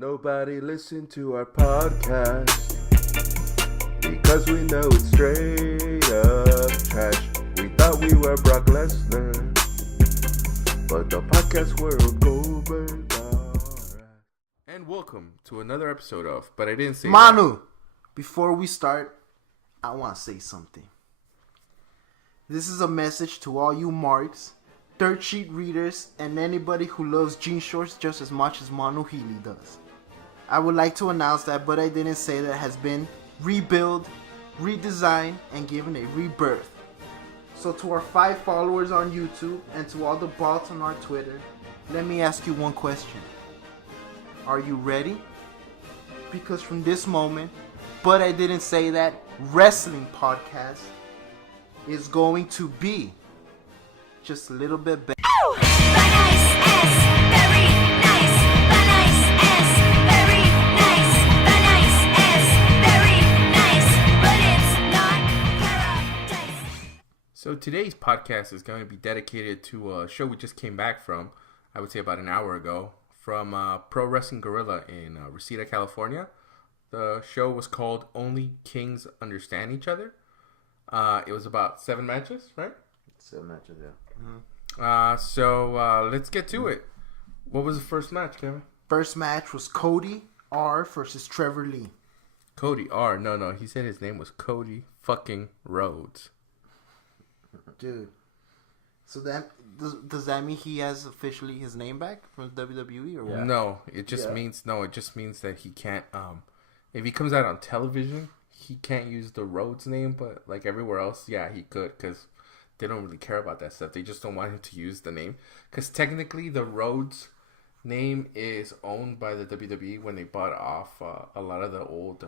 Nobody listen to our podcast because we know it's straight up trash. We thought we were Brock Lesnar, but the podcast world go burn. And welcome to another episode of But I Didn't Say Manu, That. before we start, I want to say something. This is a message to all you marks, dirt sheet readers, and anybody who loves jean shorts just as much as Manu Healy does. I would like to announce that But I Didn't Say That has been rebuilt, redesigned, and given a rebirth. So to our 5 followers on YouTube and to all the bots on our Twitter, let me ask you one question. Are you ready? Because from this moment, But I Didn't Say That wrestling podcast is going to be just a little bit better. So today's podcast is going to be dedicated to a show we just came back from, I would say about an hour ago, from Pro Wrestling Guerrilla in Reseda, California. The show was called Only Kings Understand Each Other. It was about 7 matches, right? 7 matches, yeah. Mm-hmm. So let's get to it. What was the first match, Kevin? First match was Cody R versus Trevor Lee. Cody R. No, he said his name was Cody fucking Rhodes. Dude. So that does that mean he has officially his name back from WWE or what? Yeah. No, it just means that he can't if he comes out on television, he can't use the Rhodes name, but like everywhere else, yeah, he could, because they don't really care about that stuff. They just don't want him to use the name, because technically the Rhodes name is owned by the WWE when they bought off a lot of the old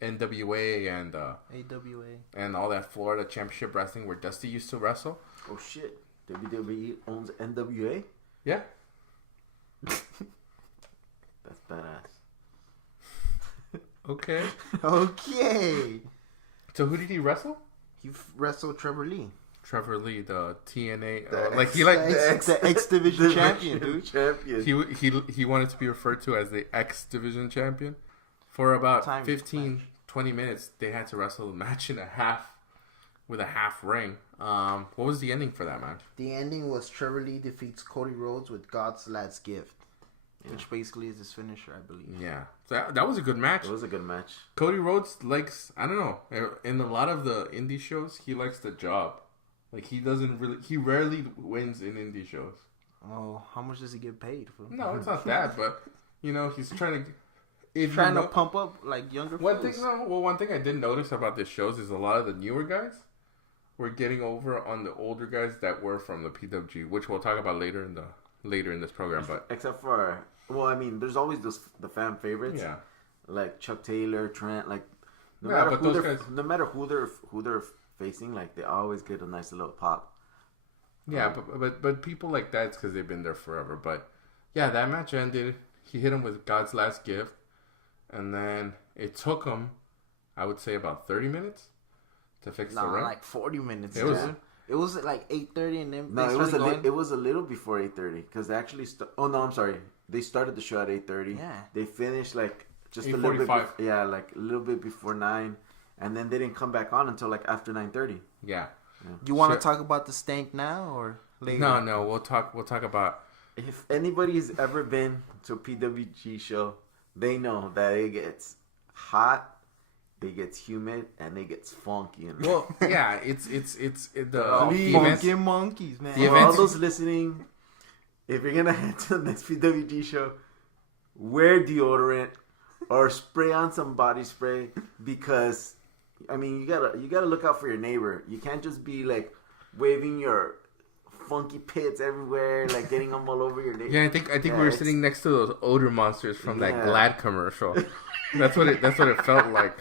NWA and AWA and all that Florida Championship Wrestling where Dusty used to wrestle. Oh shit! WWE owns NWA? Yeah. That's badass. Okay. Okay. So who did he wrestle? He wrestled Trevor Lee. Trevor Lee, the TNA, the X Division champion, dude. He wanted to be referred to as the X Division champion. For about 20 minutes, they had to wrestle a match and a half with a half ring. What was the ending for that match? The ending was Trevor Lee defeats Cody Rhodes with God's last gift, which basically is his finisher, I believe. Yeah, so that was a good match. It was a good match. Cody Rhodes likes, I don't know, in a lot of the indie shows, he likes the job. Like he rarely wins in indie shows. Oh, how much does he get paid for? No, it's not that, but he's trying to. To pump up like younger one thing I did notice about this shows is a lot of the newer guys were getting over on the older guys that were from the PWG, which we'll talk about later in this program. But except for, there's always the fan favorites, yeah, like Chuck Taylor, Trent, like no matter who they're facing, like they always get a nice little pop. Yeah, but people like that, it's because they've been there forever. But yeah, that match ended. He hit him with God's last gift. And then it took him, I would say, about 30 minutes to fix the ring. Like 40 minutes. It was like 8:30, and then it was a little before 8:30 because they actually. I'm sorry. They started the show at 8:30. Yeah. They finished like just a 8:45. little bit. Like a little bit before 9, and then they didn't come back on until like after 9:30. Yeah. You want to talk about the stank now or later? No. We'll talk about. If anybody's ever been to a PWG show, they know that it gets hot, it gets humid, and it gets funky. Well, yeah, it's the funky monkeys, man. For all those listening, if you're gonna head to the next PWG show, wear deodorant or spray on some body spray because you gotta look out for your neighbor. You can't just be like waving your funky pits everywhere, like getting them all over your neighbor. Yeah, I think we were sitting next to those odor monsters from that Glad commercial. That's what it felt like.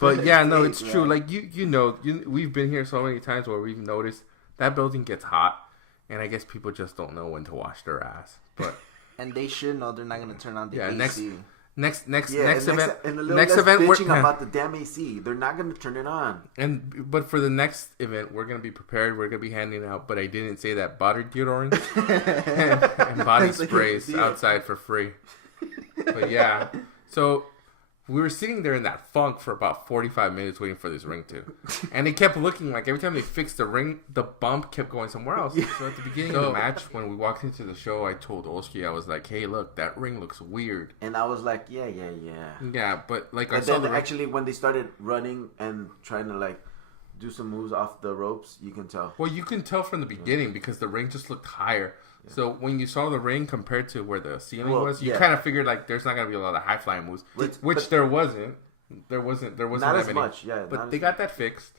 But yeah, no, it's true. Like we've been here so many times where we've noticed that building gets hot, and I guess people just don't know when to wash their ass. But and they should know they're not going to turn on the AC. Next event. And a little less bitching about the damn AC. They're not going to turn it on. But for the next event, we're going to be prepared. We're going to be handing out, but I didn't say that, body deodorant and body sprays outside for free. But yeah, so we were sitting there in that funk for about 45 minutes waiting for this ring to. And it kept looking like every time they fixed the ring, the bump kept going somewhere else. So at the beginning of the match, when we walked into the show, I told Oski, I was like, hey, look, that ring looks weird. And I was like, yeah. Yeah, but like And then actually when they started running and trying to like do some moves off the ropes, you can tell. Well, you can tell from the beginning because the ring just looked higher. Yeah. So when you saw the ring compared to where the ceiling was, you kind of figured like there's not gonna be a lot of high flying moves, which there wasn't. There wasn't not that as many. Much. Yeah, but they got that fixed.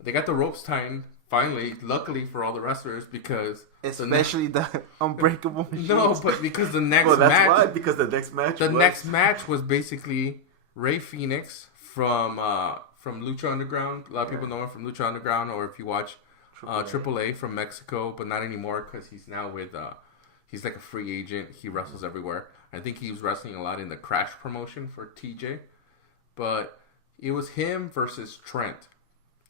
They got the ropes tightened finally. Luckily for all the wrestlers, because especially the unbreakable machines. No, but because the next that's match. Why? Because the next match was basically Rey Fenix from Lucha Underground. A lot of people know him from Lucha Underground, or if you watch AAA from Mexico, but not anymore because he's now with he's like a free agent. He wrestles everywhere. I think he was wrestling a lot in the Crash promotion for TJ, but it was him versus Trent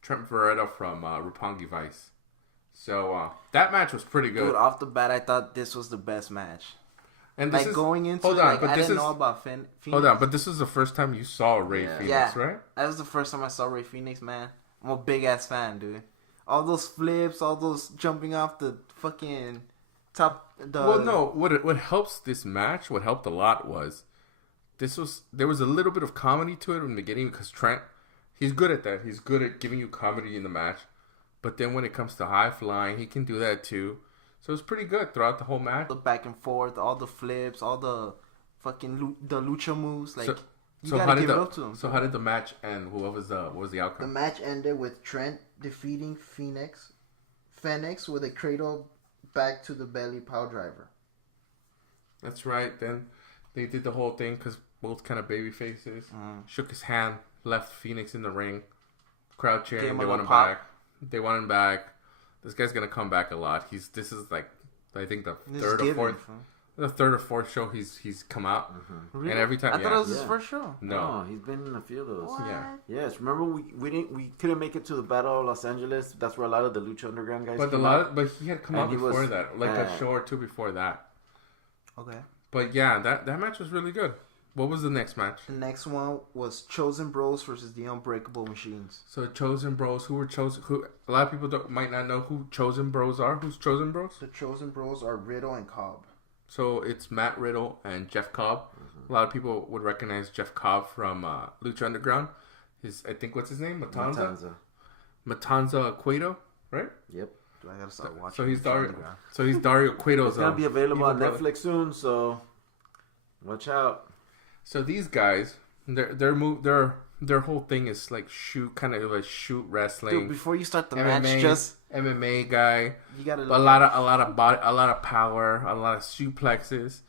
Veretta from Roppongi Vice. So that match was pretty good. Dude, off the bat, I thought this was the best match. And this going into it, I didn't know about Phoenix. Hold on, but this is the first time you saw Rey Fenix, right? That was the first time I saw Rey Fenix, man. I'm a big ass fan, dude. All those flips, all those jumping off the fucking top. Well, no. What helps this match? What helped a lot was there was a little bit of comedy to it in the beginning because Trent, he's good at that. He's good at giving you comedy in the match. But then when it comes to high flying, he can do that too. So it's pretty good throughout the whole match. The back and forth, all the flips, all the fucking the lucha moves, like you so gotta give it up to him. So how did the match end? What was the outcome? The match ended with Trent defeating Phoenix with a cradle back to the belly power driver. That's right. Then they did the whole thing because both kind of baby faces. Shook his hand, left Phoenix in the ring. Crowd cheering. They want him back. They want him back. This guy's gonna come back a lot. This is like, I think the third or fourth show he's come out, really? And every time I thought it was his first show. No, he's been in a few of those. What? Yeah, yes. Remember we couldn't make it to the Battle of Los Angeles. That's where a lot of the Lucha Underground guys. But he had come out before that, like a show or two before that. Okay. But yeah, that match was really good. What was the next match? The next one was Chosen Bros versus the Unbreakable Machines. So Chosen Bros, who were chosen? Who a lot of people might not know who Chosen Bros are. Who's Chosen Bros? The Chosen Bros are Riddle and Cobb. So it's Matt Riddle and Jeff Cobb. A lot of people would recognize Jeff Cobb from Lucha Underground. I think what's his name? Matanza Cueto, right? Yep. I gotta start watching. So he's Dario Cueto's. It's gonna be available on Netflix soon, so watch out. So these guys, their whole thing is like shoot wrestling. Dude, before you start the match, just MMA guy. You gotta a lot of power, a lot of suplexes,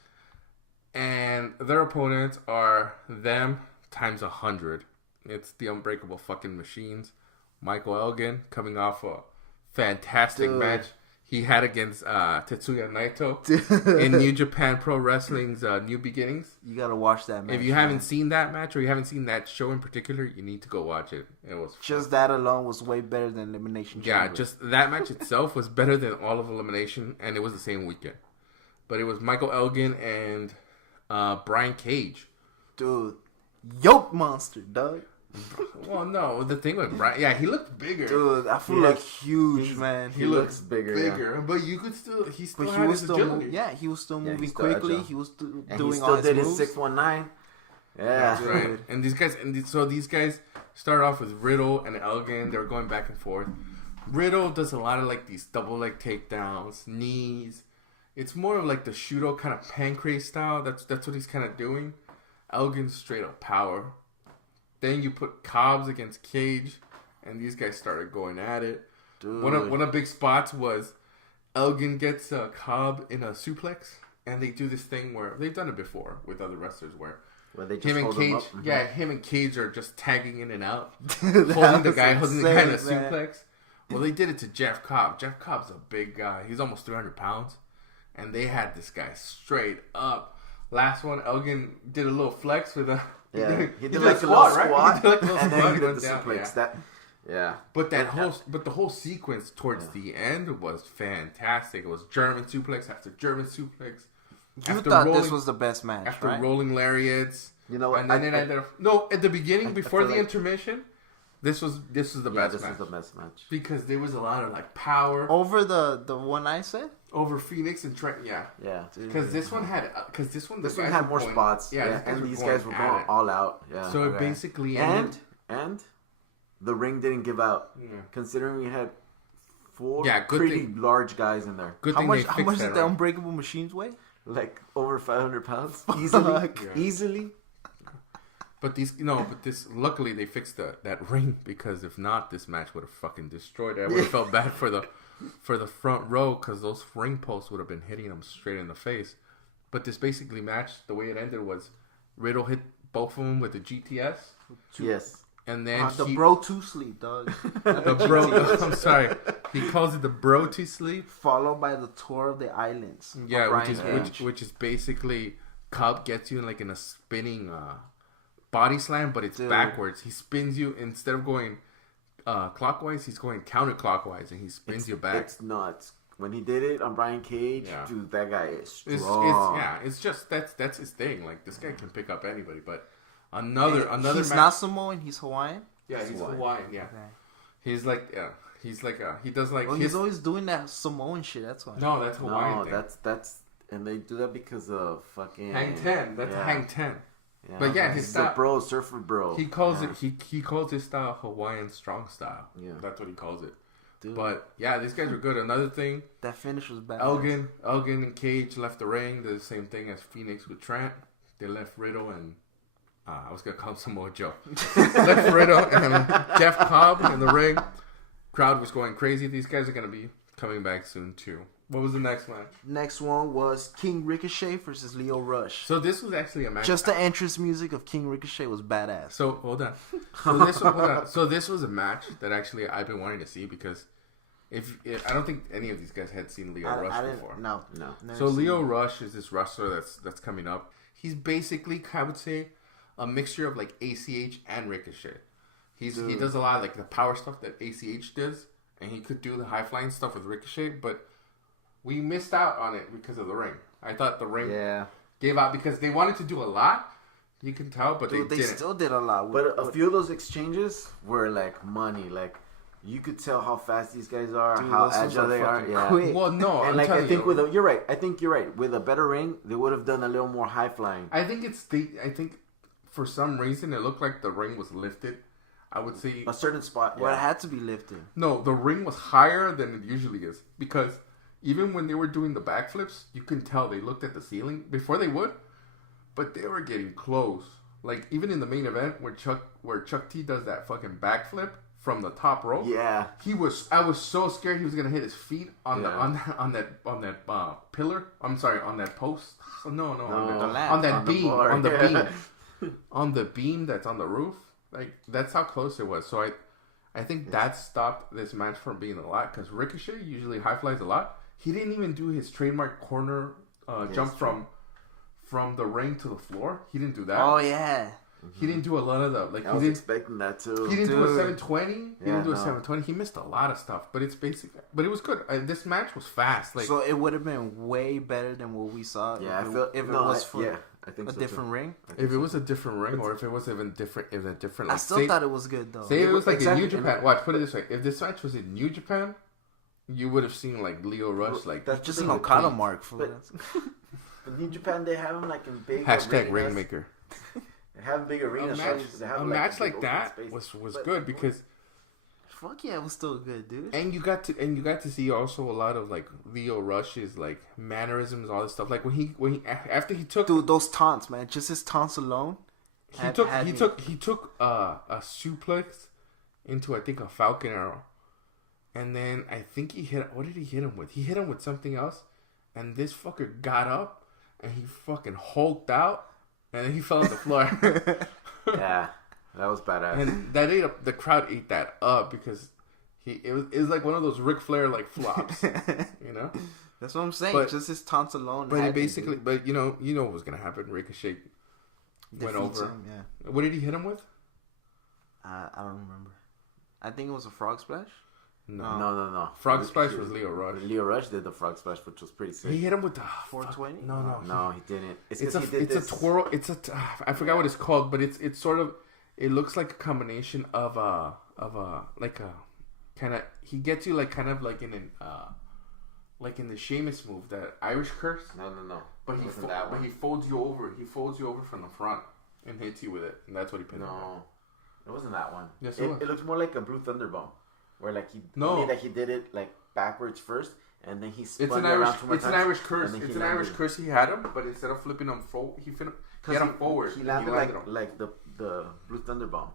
and their opponents are them times 100. It's the Unbreakable fucking Machines. Michael Elgin coming off a fantastic match he had against Tetsuya Naito in New Japan Pro Wrestling's New Beginnings. You gotta watch that match. If you haven't seen that match or you haven't seen that show in particular, you need to go watch it. It was just that alone was way better than Elimination Chamber. Yeah, just that match itself was better than all of Elimination, and it was the same weekend. But it was Michael Elgin and Brian Cage. Dude, yoke monster, dog. Well, no, the thing with Brian, he looked bigger. Dude, I feel like huge, man. He looks bigger, but you could still, he had his agility. He was still moving quickly. He was doing all his did moves. His 619. Yeah, that's right. And these guys started off with Riddle and Elgin. They were going back and forth. Riddle does a lot of like these double leg takedowns, knees. It's more of like the Shudo kind of pancrase style. That's what he's kind of doing. Elgin's straight up power. Then you put Cobbs against Cage, and these guys started going at it. Dude. One of the big spots was Elgin gets Cobb in a suplex, and they do this thing where they've done it before with other wrestlers where they just hold him up. Him and Cage are just tagging in and out, holding the guy in a suplex. Well, they did it to Jeff Cobb. Jeff Cobb's a big guy. He's almost 300 pounds, and they had this guy straight up. Last one, Elgin did a little flex with a. Yeah, he did like a squat, right? He did like a little and then he did the suplex. But the whole sequence towards the end was fantastic. It was German suplex after German suplex. You thought this was the best match, after right? rolling lariats. You know what? And then it ended up... No, at the beginning, before the intermission, this was the best match. This is the best match. Because there was a lot of, like, power. Over the one I said? Over Phoenix and Trent, yeah. Because this one had... This one had more spots. Yeah, and these guys were going all out. Yeah. So it basically ended... And the ring didn't give out. Yeah. Considering we had 4 pretty large guys in there. How much did the Unbreakable Machines weigh? Like over 500 pounds. Easily. But luckily they fixed that ring, because if not, this match would have fucking destroyed it. I would have felt bad for the front row, because those ring posts would have been hitting them straight in the face. But this basically match, the way it ended was Riddle hit both of them with the GTS. Yes. And then the bro to sleep, dog. The bro. I'm sorry. He calls it the bro to sleep. Followed by the tour of the islands. Yeah, which is basically Cobb gets you in a spinning body slam, but it's backwards. He spins you instead of going clockwise. He's going counterclockwise, and he spins you back. It's nuts. When he did it on Brian Cage, dude, that guy is strong. It's just that's his thing. Like, this guy can pick up anybody, but. Another he's match. Not Samoan, he's Hawaiian? Yeah, he's Hawaiian, yeah. Okay. He does like... Well, he's always doing that Samoan shit, that's why. No, that's Hawaiian thing. That's... And they do that because of fucking... Hang 10. That's Hang 10. Yeah. But yeah, his style... Bro, surfer bro. He calls it... He calls his style Hawaiian strong style. Yeah. That's what he calls it. Dude. But yeah, these guys were good. Another thing... That finish was bad. Elgin and Cage left the ring. They're the same thing as Phoenix with Trent. They left Riddle and... I was going to call him Samoa Joe. Left Riddle and Jeff Cobb in the ring. Crowd was going crazy. These guys are going to be coming back soon, too. What was the next match? Next one was King Ricochet versus Lio Rush. So this was actually a match. Just the entrance music of King Ricochet was badass. So, hold on. So this was a match that actually I've been wanting to see, because I don't think any of these guys had seen Lio Rush before. No. So Lio Rush is this wrestler that's coming up. He's basically, I would say, a mixture of like ACH and Ricochet. He does a lot of like the power stuff that ACH does, and he could do the high flying stuff with Ricochet, but we missed out on it because of the ring. I thought the ring gave out because they wanted to do a lot. You can tell, but they didn't. Still did a lot. But a few of those exchanges were like money. Like, you could tell how fast these guys are, how agile they are. Yeah. Quick. Well, no, and I think you're right. I think you're right. With a better ring, they would have done a little more high flying. I think for some reason, it looked like the ring was lifted. I would say a certain spot. Well, it had to be lifted. No, the ring was higher than it usually is, because even when they were doing the backflips, you can tell they looked at the ceiling before they would, but they were getting close. Like, even in the main event where Chuck T does that fucking backflip from the top rope. Yeah, I was so scared he was gonna hit his feet on that pillar. I'm sorry, on that post. No, on that beam, on the beam, on the beam that's on the roof. Like, that's how close it was. So I think that stopped this match from being a lot, because Ricochet usually high flies a lot. He didn't even do his trademark corner jump from the ring to the floor. He didn't do that. Oh yeah. He didn't do a lot of the I was expecting that too. He didn't do a 720. He didn't do a 720. He missed a lot of stuff, but it's basic. But it was good. This match was fast. Like, so it would have been way better than what we saw. Yeah, I think a different ring. If it was a different ring, or if it was even different, Like, I still thought it was good though. Say it was like in New Japan. Watch, put it this way: if this match was in New Japan, you would have seen like Lio Rush, like that's just an Okada mark for it. In New Japan, they have him like in big hashtag Ringmaker. They have big arenas. A match like that was good because. Fuck yeah, it was still good, dude. And you got to see also a lot of like Lio Rush's like mannerisms, all this stuff. Like when he after he took those taunts, man, just his taunts alone. He took a suplex into, I think, a Falcon Arrow, and then I think he hit. What did he hit him with? He hit him with something else, and this fucker got up and he fucking hulked out, and then he fell on the floor. Yeah. That was badass. And the crowd ate that up because it was like one of those Ric Flair like flops, you know. That's what I'm saying. But, just his taunts alone. But it basically, but you know what was gonna happen. Ricochet went over. Him, yeah. What did he hit him with? I don't remember. I think it was a frog splash. No. Frog Splash was Leo Rush. Leo Rush did the Frog Splash, which was pretty sick. He hit him with the 420. No, he didn't. It's a twirl. I forgot what it's called, but it's sort of. It looks like a combination of a like a kind of. He gets you like kind of like in an like in the Sheamus move, that Irish curse. No. But he folds you over. He folds you over from the front and hits you with it, and that's what he pinned. No, it wasn't that one. Yes, it looks more like a Blue Thunder Bomb, where like he did it like backwards first, and then he spun it's an Irish curse. It's an Irish curse. He had him, but instead of flipping him forward, he had him forward. He landed like the Blue Thunder Bomb.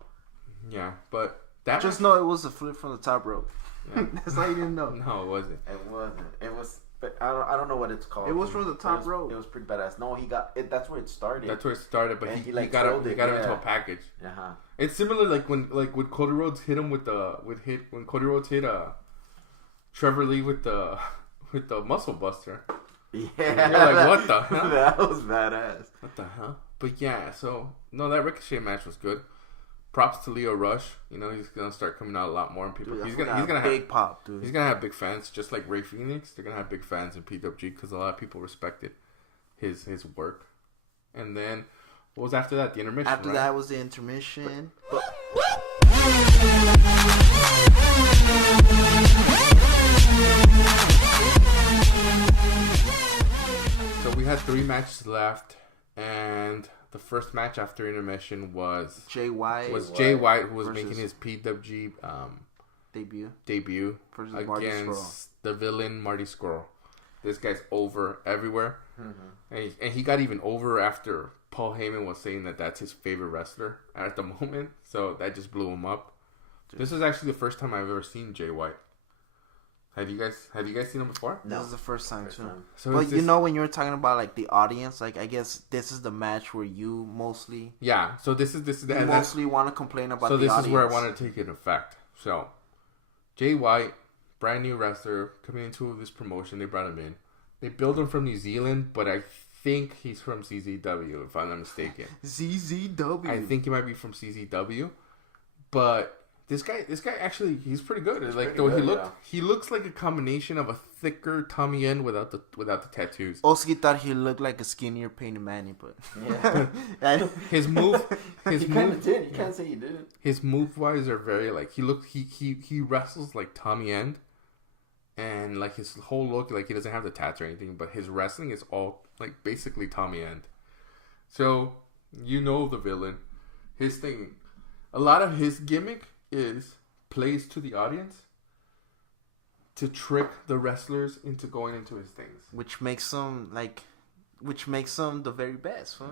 Yeah, but that just know it was a flip from the top rope. Yeah. That's all you didn't know. No, it wasn't. It wasn't. It was. But I don't know what it's called. It was from the top rope. It was pretty badass. No, he got it. That's where it started. But he got him into a package. Uh-huh. It's similar like when Cody Rhodes hit him when Cody Rhodes hit Trevor Lee with the Muscle Buster. Yeah, you're like, what the hell? That was badass. What the hell? But yeah, so no, that Ricochet match was good. Props to Leo Rush. You know, he's gonna start coming out a lot more, and people. Dude, he's gonna have big pop, dude. He's gonna have big fans, just like Ray Phoenix. They're gonna have big fans in PWG because a lot of people respected his work. And then what was after that? The intermission. After that was the intermission. So we had 3 matches left, and the first match after intermission was Jay White, who was making his PWG debut against the villain Marty Scurll. This guy's over everywhere, and he got even over after Paul Heyman was saying that that's his favorite wrestler at the moment. So that just blew him up. Dude. This is actually the first time I've ever seen Jay White. Have you guys seen him before? No. This is the first time too. So but you know, when you were talking about like the audience, like I guess this is the match where you mostly this is mostly want to complain about. So the audience. This is where I want to take it effect. So Jay White, brand new wrestler coming into this promotion, they brought him in. They built him from New Zealand, but I think he's from CZW if I'm not mistaken. CZW. I think he might be from CZW, but. This guy actually, he's pretty good. He looks like a combination of a thicker Tommy End without the tattoos. Oski thought he looked like a skinnier Peyton Manning, but his move, he kind of did. You can't say he didn't. His move wise are very like he wrestles like Tommy End, and like his whole look, like he doesn't have the tats or anything, but his wrestling is all like basically Tommy End. So you know the villain, his thing, a lot of his gimmick is plays to the audience to trick the wrestlers into going into his things, which makes them the very best. Huh?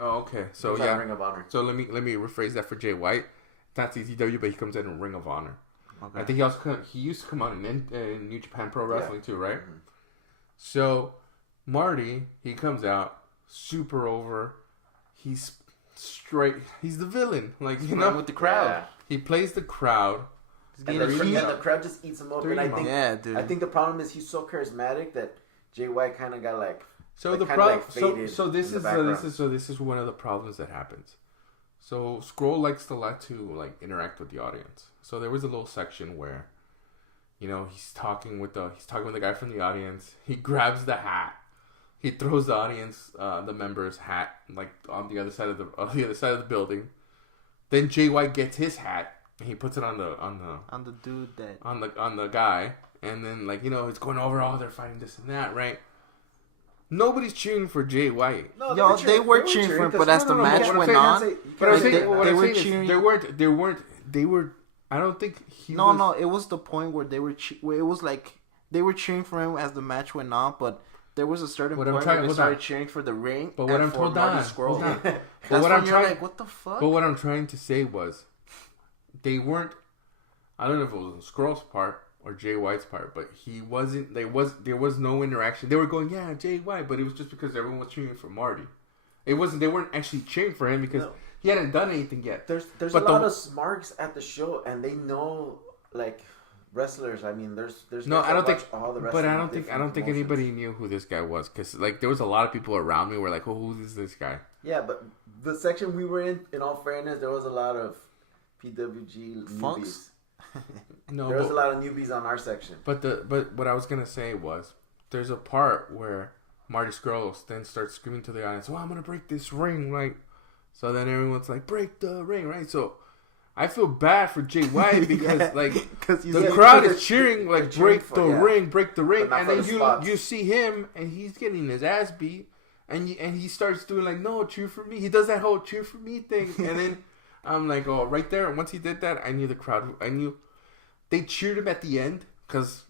Oh, okay. So yeah, Ring of Honor. So let me rephrase that for Jay White. It's not CZW, but he comes in Ring of Honor. Okay. I think he used to come out in New Japan Pro Wrestling too, right? Mm-hmm. So Marty, he comes out super over. He's straight. He's the villain, like you know, with the crowd. Yeah. He plays the crowd. And the crowd just eats him up. And I think the problem is he's so charismatic that Jay White kind of got like. So the problem. So this is one of the problems that happens. So Scurll likes to interact with the audience. So there was a little section where, you know, he's talking with the guy from the audience. He grabs the hat. He throws the audience, the member's hat, like on the other side of the building. Then Jay White gets his hat and he puts it on the dude that on the guy, and then like you know it's going over. Oh, they're fighting this and that, right? Nobody's cheering for Jay White. No, they were cheering for him, but as the match went on, they were cheering. They were. I don't think he. No. It was the point where they were. Where it was like they were cheering for him as the match went on, but. There was a certain point where they started cheering for the ring. But what I'm told, That's what I'm trying. Like, what the fuck? But what I'm trying to say was, they weren't. I don't know if it was Scurll's part or Jay White's part, but he wasn't. There was no interaction. They were going, yeah, Jay White, but it was just because everyone was cheering for Marty. It wasn't. They weren't actually cheering for him because he hadn't done anything yet. There's a lot of smarks at the show, and they know like. Wrestlers, I mean, there's no, I don't think, but I don't think anybody knew who this guy was because like there was a lot of people around me who were like, oh, who is this guy? Yeah, but the section we were in all fairness, there was a lot of PWG newbies. No, there was a lot of newbies on our section. But what I was gonna say was, there's a part where Marty Scurll then starts screaming to the audience, "Well, I'm gonna break this ring, right?" So then everyone's like, "Break the ring, right?" So I feel bad for Jay White because the crowd is cheering like, "Break the ring, break the ring," and then you see him and he's getting his ass beat, and he starts doing like, "No, cheer for me." He does that whole cheer for me thing, and then I'm like, "Oh, right there." Once he did that, I knew the crowd. I knew they cheered him at the end because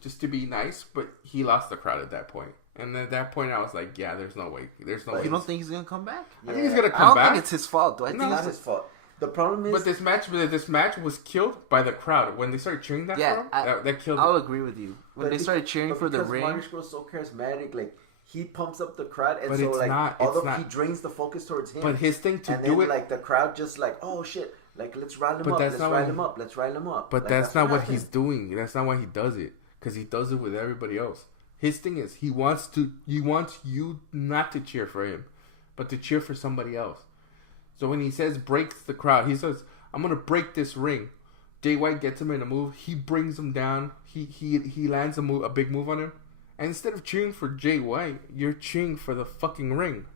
just to be nice, but he lost the crowd at that point. And at that point, I was like, "Yeah, there's no way. There's no way." You don't think he's gonna come back? I think he's gonna come back. I don't think it's his fault. I think it's not his fault. The problem is, but this match was killed by the crowd when they started cheering that for him. That killed. I'll agree with you. When they started cheering for the ring, Manu Scurll's so charismatic, like he pumps up the crowd, and but so like he drains the focus towards him. But his thing to and do then, it, like the crowd just like, "Oh shit." Like, let's rile him up. Let's rile him up. Let's rile him up. But that's not what he's doing. That's not why he does it. Because he does it with everybody else. His thing is he wants you not to cheer for him, but to cheer for somebody else. So when he says breaks the crowd, he says, "I'm gonna break this ring." Jay White gets him in a move. He brings him down. He lands a big move on him. And instead of cheering for Jay White, you're cheering for the fucking ring.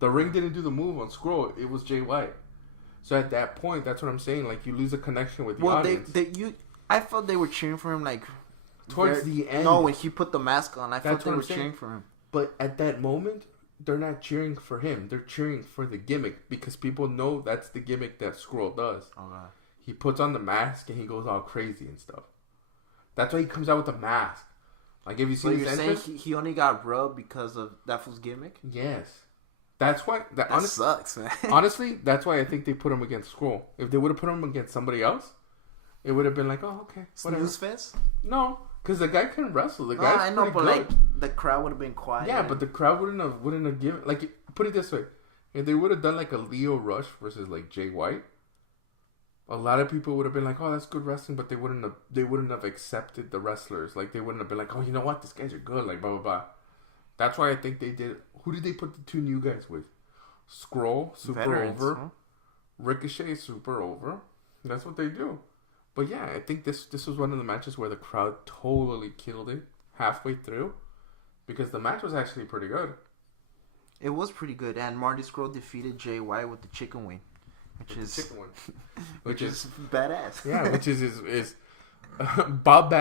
The ring didn't do the move on Scurll. It was Jay White. So at that point, that's what I'm saying. Like, you lose a connection with the audience. I felt they were cheering for him like towards the end. No, when he put the mask on, I thought they were cheering for him. But at that moment, they're not cheering for him. They're cheering for the gimmick because people know that's the gimmick that Scurll does. Okay. He puts on the mask and he goes all crazy and stuff. That's why he comes out with the mask. Like, if you see his entrance, saying he only got rubbed because of that fool's gimmick? Yes. That's why that sucks, man. Honestly, that's why I think they put him against Scurll. If they would have put him against somebody else, it would have been like, "Oh, okay, whatever." Snooze fest? No, because the guy can wrestle. The guy's I know, but good. like the crowd would have been quiet. Yeah, but the crowd wouldn't have given, like, put it this way: if they would have done like a Leo Rush versus like Jay White, a lot of people would have been like, "Oh, that's good wrestling," but they wouldn't have accepted the wrestlers. Like, they wouldn't have been like, "Oh, you know what? These guys are good." Like, blah blah blah. That's why I think they did. Who did they put the two new guys with? Scurll, super Veterans, over. huh? Ricochet, super over. That's what they do. But yeah, I think this was one of the matches where the crowd totally killed it halfway through, because the match was actually pretty good. It was pretty good, and Marty Scurll defeated Jay White with the chicken wing, which is badass. Yeah, which is Bob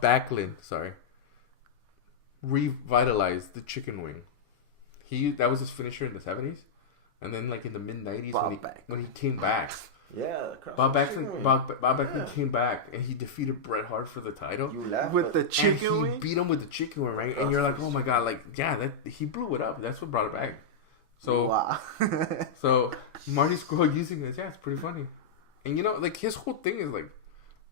Backlund, sorry, revitalized the chicken wing. That was his finisher in the 70s, and then like in the mid 90s when he came back. Yeah, Bob Backlund came back and he defeated Bret Hart for the title. You laugh with the chicken wing. He beat him with the chicken wing, right? And you're like, "Oh my god!" Like, yeah, he blew it up. That's what brought it back. So, wow. So Marty Scurll using this, it's pretty funny. And like his whole thing is like,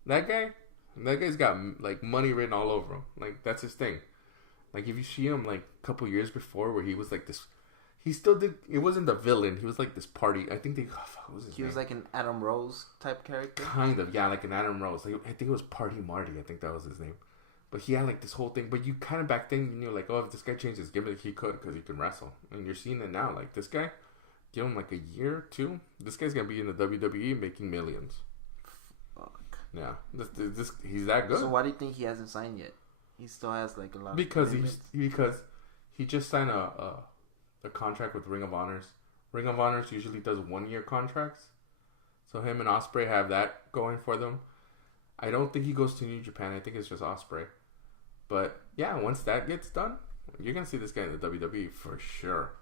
that guy's got like money written all over him. Like, that's his thing. Like, if you see him like a couple years before, where he was like this, he still did. It wasn't the villain. He was like this party. I think what was his name? Was like an Adam Rose type character. Kind of, yeah, like an Adam Rose. Like, I think it was Party Marty. I think that was his name. But he had like this whole thing. But you kind of back then you knew like, oh, if this guy changed his gimmick, he could, because he can wrestle. And you're seeing it now. Like, this guy, give him like a year or two, this guy's gonna be in the WWE making millions. Fuck. Yeah, this he's that good. So why do you think he hasn't signed yet? He still has like a lot. Because he just signed a contract with Ring of Honors. Ring of Honors usually does 1-year contracts, so him and Ospreay have that going for them. I don't think he goes to New Japan. I think it's just Ospreay. But yeah, once that gets done, you're gonna see this guy in the WWE for sure.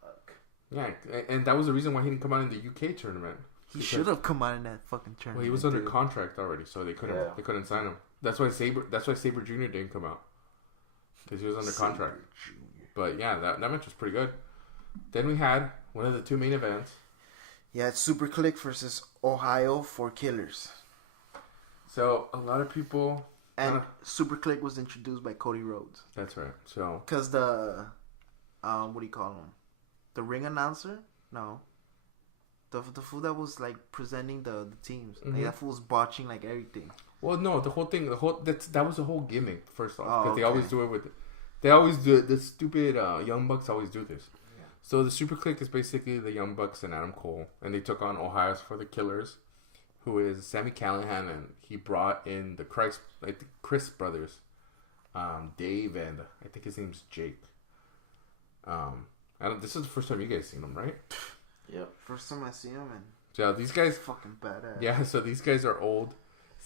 Fuck. Yeah, and that was the reason why he didn't come out in the UK tournament. He should have come out in that fucking tournament. Well, he was under contract already, so they couldn't sign him. That's why Sabre Jr. didn't come out, because he was under contract. But yeah, that match was pretty good. Then we had one of the two main events. Yeah, it's Super Click versus Ohio for Killers. So a lot of people, and Super Click was introduced by Cody Rhodes. That's right. So because the what do you call him? The ring announcer? No. The fool that was like presenting the teams. Mm-hmm. Like, that fool was botching like everything. Well, no, that was the whole gimmick. First off, because they always do it with. They always do it. The stupid Young Bucks always do this. Yeah. So the Super Clique is basically the Young Bucks and Adam Cole, and they took on Ohio's for the Killers, who is Sami Callihan, and he brought in the Chris brothers, Dave, and I think his name's Jake. This is the first time you guys seen them, right? Yeah. First time I see him, and yeah, these guys fucking badass. Yeah, so these guys are old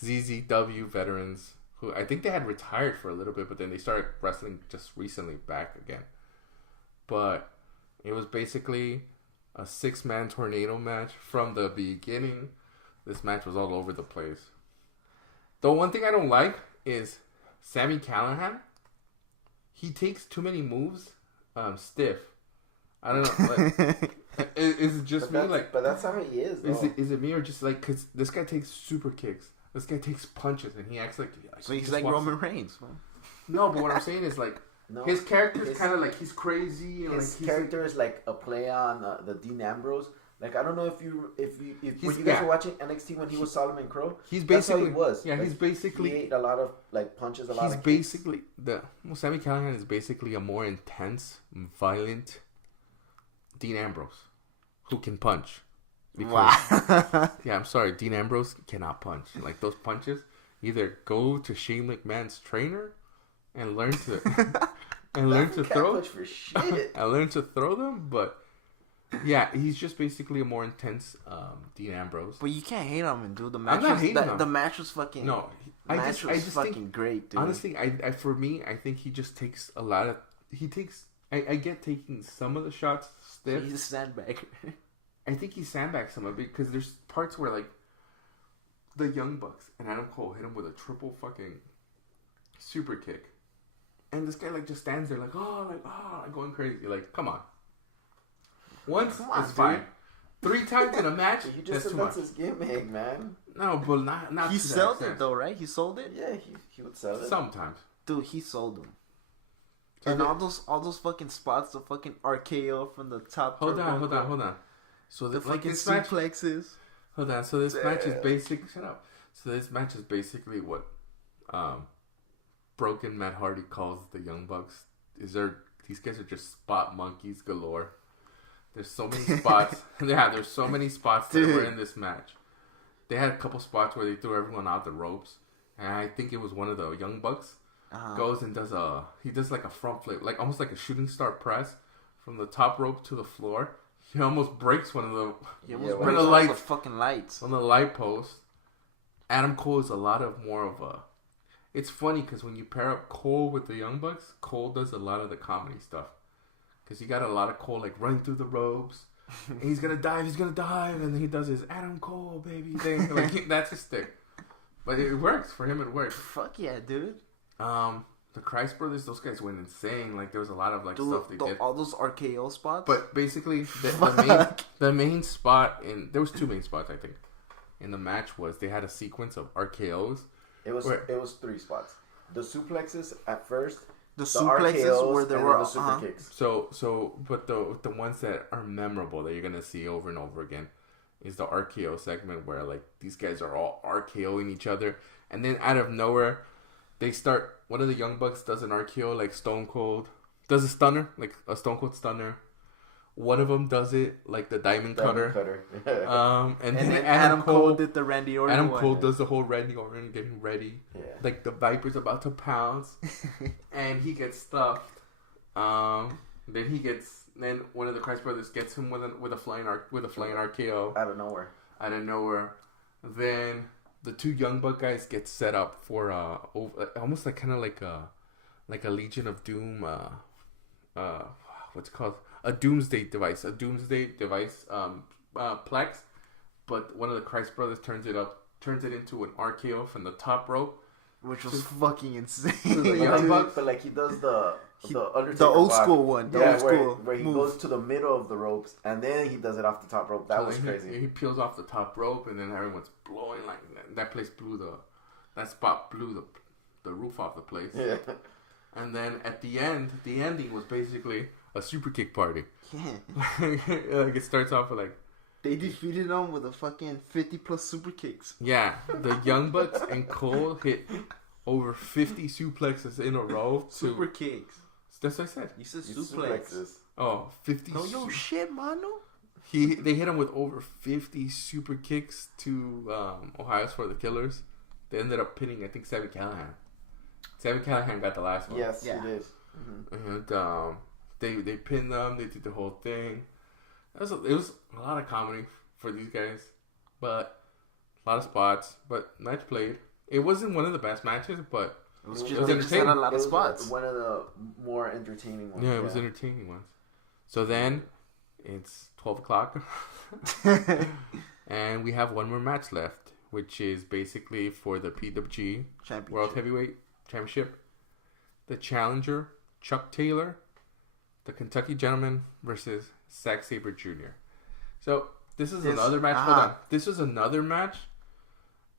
ZZW veterans who I think they had retired for a little bit, but then they started wrestling just recently back again. But it was basically a 6-man tornado match from the beginning. This match was all over the place. The one thing I don't like is Sami Callihan. He takes too many moves stiff. I don't know. Like, is it just me? But that's how he is. Is it me or just like because this guy takes super kicks, this guy takes punches, and he acts like so he's like Roman Reigns. Man. No, but what I'm saying is like his character is kind of like he's crazy. His character is like a play on the Dean Ambrose. Like I don't know if when you guys were watching NXT when he was Solomon Crow. He's basically he was. Yeah, like, he's basically he ate a lot of like punches. He's basically Sami Callihan is basically a more intense, violent Dean Ambrose, who can punch. Because, wow. Yeah, I'm sorry. Dean Ambrose cannot punch. Like, those punches, either go to Shane McMahon's trainer and learn to throw. Punch for shit. And learn to throw them, but yeah, he's just basically a more intense Dean Ambrose. But you can't hate on him, dude. The match I'm not hating him. The match was fucking. No, I just fucking think, great, dude. Honestly, for me, I think he just takes a lot of. I get taking some of the shots stiff. He's a sandbagger. I think he sandbags some of it because there's parts where like the Young Bucks and Adam Cole hit him with a triple fucking super kick, and this guy like just stands there like going crazy. Like, come on. Once is fine. 3 times in a match. You just said that's his gimmick, man. No, but not. He sold it though, right? He sold it. Yeah, he would sell it sometimes. Dude, he sold them. And all those fucking spots, the fucking RKO from the top. Hold on. So the fucking suplexes. Hold on. So this match is basic. Shut up. So this match is basically what Broken Matt Hardy calls the Young Bucks. These guys are just spot monkeys galore. There's so many spots. Yeah, there's so many spots that were in this match. They had a couple spots where they threw everyone out the ropes, and I think it was one of the Young Bucks. Goes and does like a front flip, like almost like a shooting star press from the top rope to the floor. He almost breaks one of the fucking lights on the light post. Adam Cole is a lot of more of a. It's funny because when you pair up Cole with the Young Bucks, Cole does a lot of the comedy stuff. Because you got a lot of Cole like running through the ropes, and he's gonna dive, and then he does his Adam Cole baby thing. Like that's his stick, but it works for him. It works. Fuck yeah, dude. The Christ Brothers, those guys went insane. Like there was a lot of like stuff they did. All those RKO spots. But basically, the main spot there was 2 main spots I think in the match was they had a sequence of RKOs. It was 3 spots. The suplexes at first. The suplexes RKOs where there were the super kicks. But the ones that are memorable that you're gonna see over and over again is the RKO segment where like these guys are all RKOing each other, and then out of nowhere. One of the Young Bucks does an RKO like Stone Cold. Does a stunner, like a Stone Cold stunner. One of them does it like the Diamond Cutter. And then Adam Cole did the Randy Orton Adam Cole does the whole Randy Orton getting ready. Yeah. Like the Viper's about to pounce. And he gets stuffed. Then one of the Christ Brothers gets him with a flying RKO. Out of nowhere. Then the 2 Young Buck guys get set up for almost like kind of like a Legion of Doom. What's it called? A Doomsday device. Plex. But one of the Christ Brothers turns it into an RKO from the top rope, which was fucking insane. But like he does the Undertaker the old school one. Where he goes to the middle of the ropes and then he does it off the top rope. That was crazy. He peels off the top rope and then everyone's blowing like that place that spot blew the roof off the place. Yeah. And then at the ending was basically a super kick party. Yeah. Like it starts off with like they defeated them with a fucking 50+ super kicks. Yeah, the Young Bucks and Cole hit over 50 suplexes in a row. Super kicks. That's what I said. You said He suplex. suplexes. Oh, 50. No, yo, shit, Manu. They hit him with over 50 super kicks to Ohio's for the Killers. They ended up pinning, I think, Sammy Callahan. Sammy Callahan got the last one. Yes, Yeah. he did. And they pinned them. They did the whole thing. It was a lot of comedy for these guys, but a lot of spots. But match played. It wasn't one of the best matches, but It was It just, was they just had a entertaining. lot of spots. One of the more entertaining ones. yeah, it was entertaining ones. So then it's 12 o'clock, and we have one more match left, which is basically for the PWG World Heavyweight Championship. The challenger, Chuck Taylor, the Kentucky Gentleman versus Zack Sabre Jr. So this is another match. Hold on. This is another match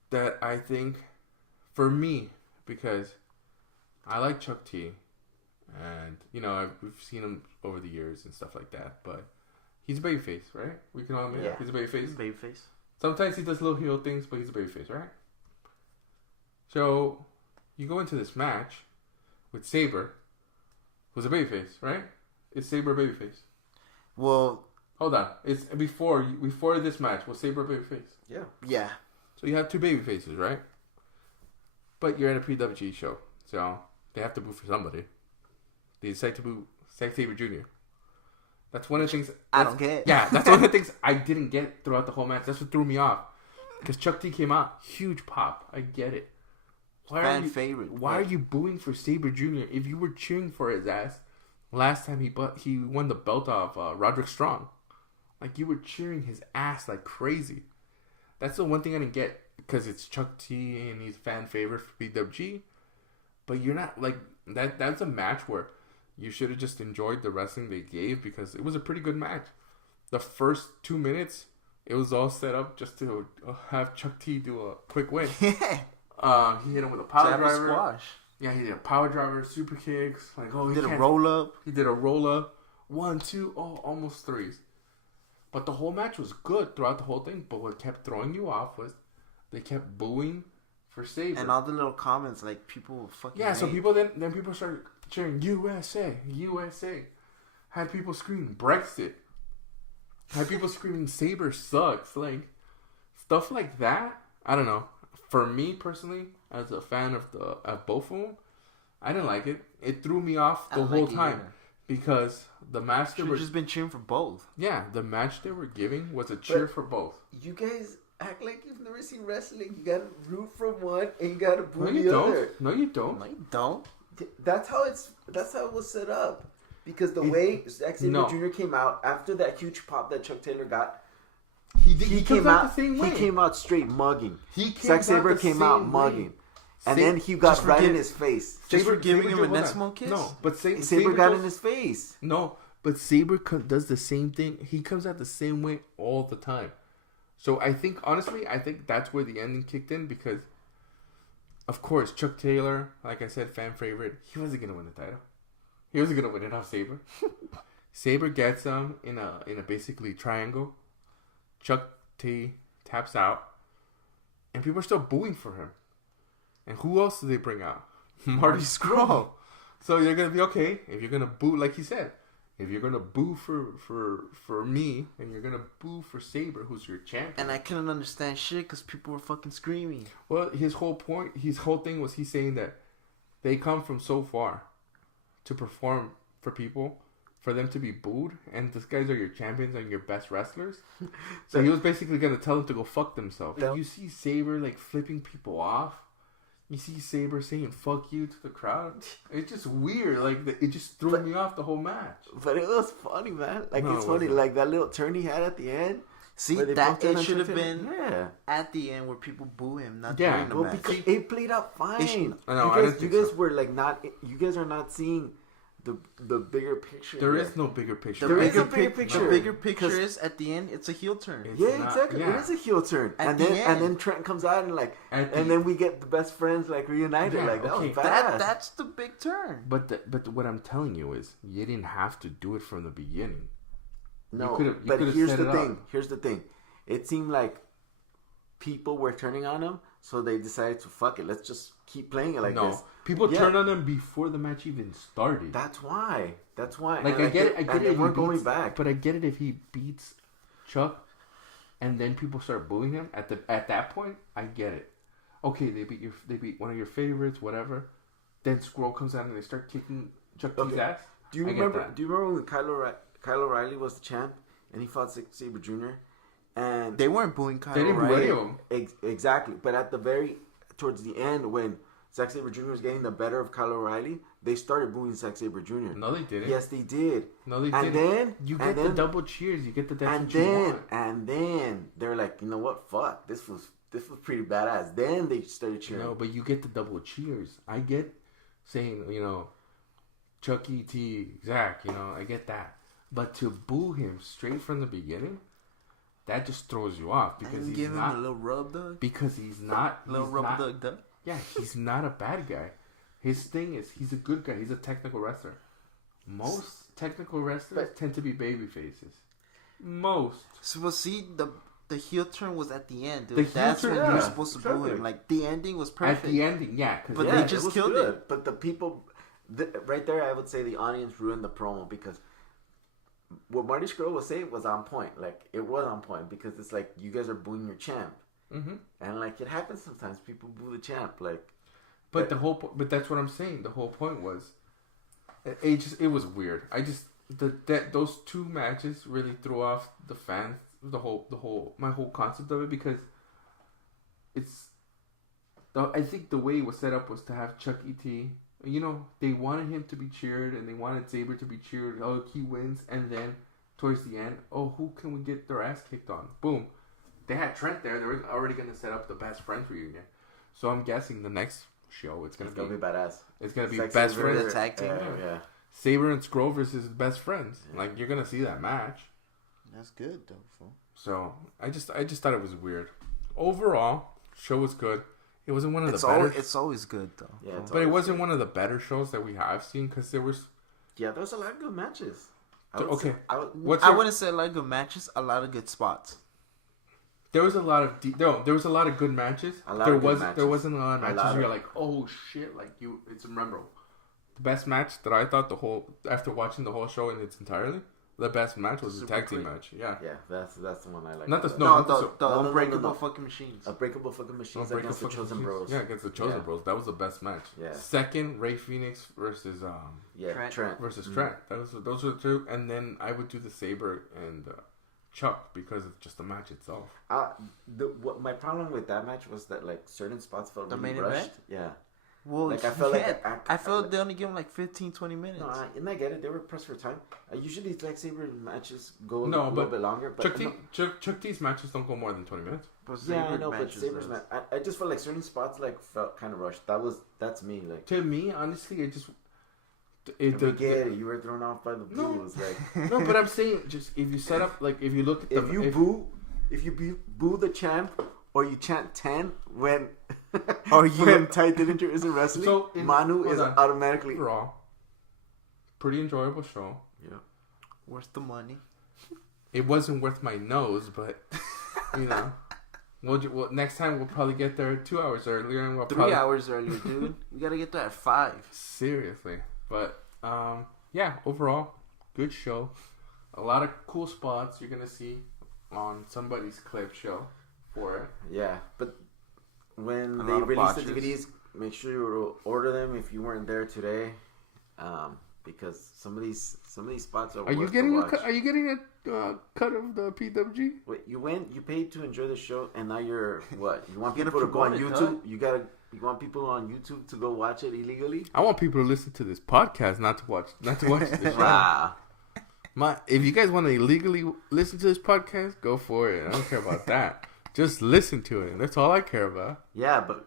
that I think, for me, because I like Chuck T, and we've seen him over the years and stuff like that, but he's a babyface, right? We can all admit he's a babyface. Babyface. Sometimes he does little heel things, but he's a babyface, right? So you go into this match with Sabre, who's a babyface, right? Is Sabre a babyface? Well, hold on. It's before this match. Was Sabre a babyface? Yeah. Yeah. So you have two babyfaces, right? But you're at a PWG show, so they have to boo for somebody. They decide to boo Zack Sabre Jr. That's one of the things I don't get. Yeah, that's one of the things I didn't get throughout the whole match. That's what threw me off. Because Chuck T came out, huge pop. I get it. Fan favorite. Why are you booing for Sabre Jr. if you were cheering for his ass last time he won the belt off Roderick Strong? Like, you were cheering his ass like crazy. That's the one thing I didn't get, because it's Chuck T and he's fan favorite for PWG. But you're not like that. That's a match where you should have just enjoyed the wrestling they gave, because it was a pretty good match. The first 2 minutes, it was all set up just to have Chuck T do a quick win. Yeah. He hit him with a power driver. Squash. Yeah, he did a power driver, super kicks. Like, He did a roll up. He did a roll up. 1, 2, almost threes. But the whole match was good throughout the whole thing. But what kept throwing you off was they kept booing for Sabre. And all the little comments, like, people fucking so people then people started cheering USA, USA. Had people screaming Brexit. Had people screaming Sabre sucks. Like, stuff like that. I don't know. For me personally, as a fan of both of them, I didn't like it. It threw me off the whole time. Because the match they were just been cheering for both. Yeah, the match they were giving was a cheer for both. You guys act like you've never seen wrestling. You gotta root for one and you gotta boo No, you the don't. other. No, you don't. No, you don't. That's how it was set up. Because the way Zack Sabre Jr. came out after that huge pop that Chuck Taylor got, he came out the same way. He came out straight mugging. Zack Sabre came out mugging. And then he got right in his face. Just for giving him a Nesmo kiss? No, but Sabre got in his face. No, but Sabre does the same thing. He comes out the same way all the time. So I think that's where the ending kicked in, because, of course, Chuck Taylor, like I said, fan favorite, he wasn't going to win the title. He wasn't going to win it off Sabre. Sabre gets him in a basically triangle. Chuck T taps out. And people are still booing for him. And who else do they bring out? Marty Scurll. So you're going to be okay if you're going to boo, like he said. If you're going to boo for me, and you're going to boo for Sabre, who's your champion. And I couldn't understand shit because people were fucking screaming. Well, his whole thing was he's saying that they come from so far to perform for people, for them to be booed, and these guys are your champions and your best wrestlers. So he was basically going to tell them to go fuck themselves. You see Sabre like flipping people off. You see Sabre saying "fuck you" to the crowd. It's just weird. Like, it just threw me off the whole match. But it was funny, man. Like, it's funny. Like, that little turn he had at the end. See, that it should have been at the end where people boo him, not during the match. Because it played out fine. I know, you guys were like not. You guys are not seeing the bigger picture. There is no bigger picture. There is a bigger picture. The bigger picture is at the end, it's a heel turn. Exactly. Yeah. It is a heel turn. And then Trent comes out and then we get the best friends like reunited. Yeah, like, that was badass. That's the big turn. But what I'm telling you is, you didn't have to do it from the beginning. No, but here's the thing. It seemed like people were turning on him, so they decided to fuck it. Let's just keep playing it like this. People turn on him before the match even started. That's why. Like, I get it. They weren't going back. But I get it if he beats Chuck, and then people start booing him at that point. I get it. Okay, they beat one of your favorites, whatever. Then Squirrel comes out and they start kicking Chuck T's ass. Do you remember when Kyle O'Reilly was the champ and he fought Zack Sabre Jr. and they weren't booing Kyle O'Reilly. They didn't boo him. Exactly, but at the towards the end when Zack Sabre Jr. was getting the better of Kyle O'Reilly, they started booing Zack Sabre Jr. No, they didn't. Yes, they did. No, they didn't. Then you get the double cheers. You get the that's what you want. And then they're like, you know what? Fuck, this was pretty badass. Then they started cheering. No, but you get the double cheers. I get saying, Chuck E.T., Zach, I get that. But to boo him straight from the beginning, that just throws you off because he's give not him a little rub dog. Because he's not dog. Yeah, he's not a bad guy. His thing is he's a good guy. He's a technical wrestler. Most technical wrestlers tend to be baby faces. Most. So see the heel turn was at the end, dude. That's when you're supposed to boo him. Like the ending was perfect. At the ending, yeah, but they just killed it. But the people, right there, I would say the audience ruined the promo because what Marty Scurll was saying was on point. Like it was on point because it's like you guys are booing your champ, and like it happens sometimes. People boo the champ, like. But that's what I'm saying. The whole point was, it was weird. Those two matches really threw off the fans. My whole concept of it because I think the way it was set up was to have Chuck E.T. They wanted him to be cheered and they wanted Sabre to be cheered. Oh, he wins, and then towards the end, who can we get their ass kicked on? Boom, they had Trent there. They were already going to set up the best friends reunion. So I'm guessing the next show it's gonna be badass. It's gonna be best friends tag team. Yeah. Sabre and Scroll versus best friends. Yeah. Like you're gonna see that match. That's good though. Fool. So I just thought it was weird. Overall, show was good. It wasn't one of the better. It's always good though. Yeah, but it wasn't one of the better shows that we have seen because there was. Yeah, there was a lot of good matches. I wouldn't say a lot of good matches. A lot of good spots. There was a lot of there was a lot of good matches. There wasn't a lot of matches where you're like, oh shit, like it's memorable. The best match that I thought after watching the whole show in its entirety, the best match was the tag team match. Yeah, that's the one I like. Not the Unbreakable fucking machines. Unbreakable fucking machines against the Chosen Bros. Yeah, against the Chosen Bros. That was the best match. Yeah. Second, Ray Phoenix versus Trent versus Trent. Those were the two, and then I would do the Sabre and. Chuck because of just the match itself. My problem with that match was that like certain spots felt the really main rushed. Event? Yeah. Well, like I felt they only give him like 15-20 minutes. No, and I get it. They were pressed for time. Usually, like Sabre matches go a little bit longer. But Chuck T's matches don't go more than 20 minutes. I know, but Sabre's match, I just felt like certain spots like felt kind of rushed. That's me. Like to me, honestly, it just. You were thrown off by the boos. No, but I'm saying just if you set up like if you look at if you boo the champ or you chant 10 when when Ty Dillinger isn't wrestling, Manu is automatically Raw. Pretty enjoyable show. Yeah, worth the money. It wasn't worth my nose, but Well, next time we'll probably get there 2 hours earlier, and 3 hours earlier, dude. We gotta get there at 5. Seriously. But, overall, good show. A lot of cool spots you're going to see on somebody's clip show for it. Yeah, but when they release the DVDs, make sure you order them if you weren't there today. Because some of these spots are you getting a cut of the PWG? Wait, you paid to enjoy the show, and now you're what? You want people to go on YouTube? You want people on YouTube to go watch it illegally? I want people to listen to this podcast, not to watch the show. Wow. If you guys want to illegally listen to this podcast, go for it. I don't care about that. Just listen to it. That's all I care about. Yeah, but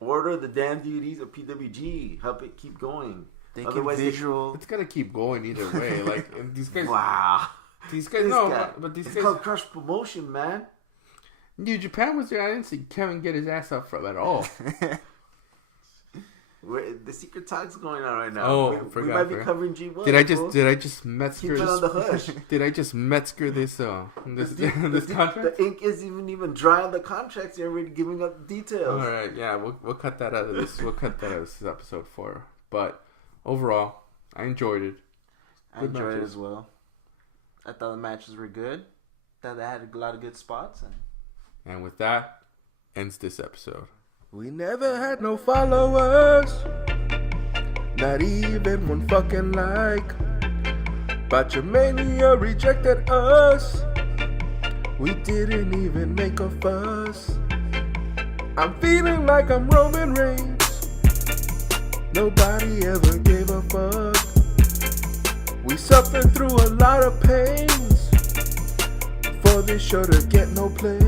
order the damn DVDs of PWG. Help it keep going. It's gonna keep going either way. Like and these guys. Wow. These guys. But these guys. It's called Crush Promotion, man. New Japan was there. I didn't see Kevin get his ass up from at all. The secret talk's going on right now. Oh, we might be covering G1. Did I just Metzger Keep it on the hush. Did I just Metzger this this contract? The ink isn't even dry on the contracts. You're already giving up details. All right, yeah, we'll cut that out of this. We'll cut that out of this episode 4. But overall, I enjoyed it. I enjoyed it as well. I thought the matches were good. Thought they had a lot of good spots. And with that, ends this episode. We never had no followers, not even one fucking like. Botchamania rejected us. We didn't even make a fuss. I'm feeling like I'm Roman Reigns. Nobody ever gave a fuck. We suffered through a lot of pains for this show to get no play.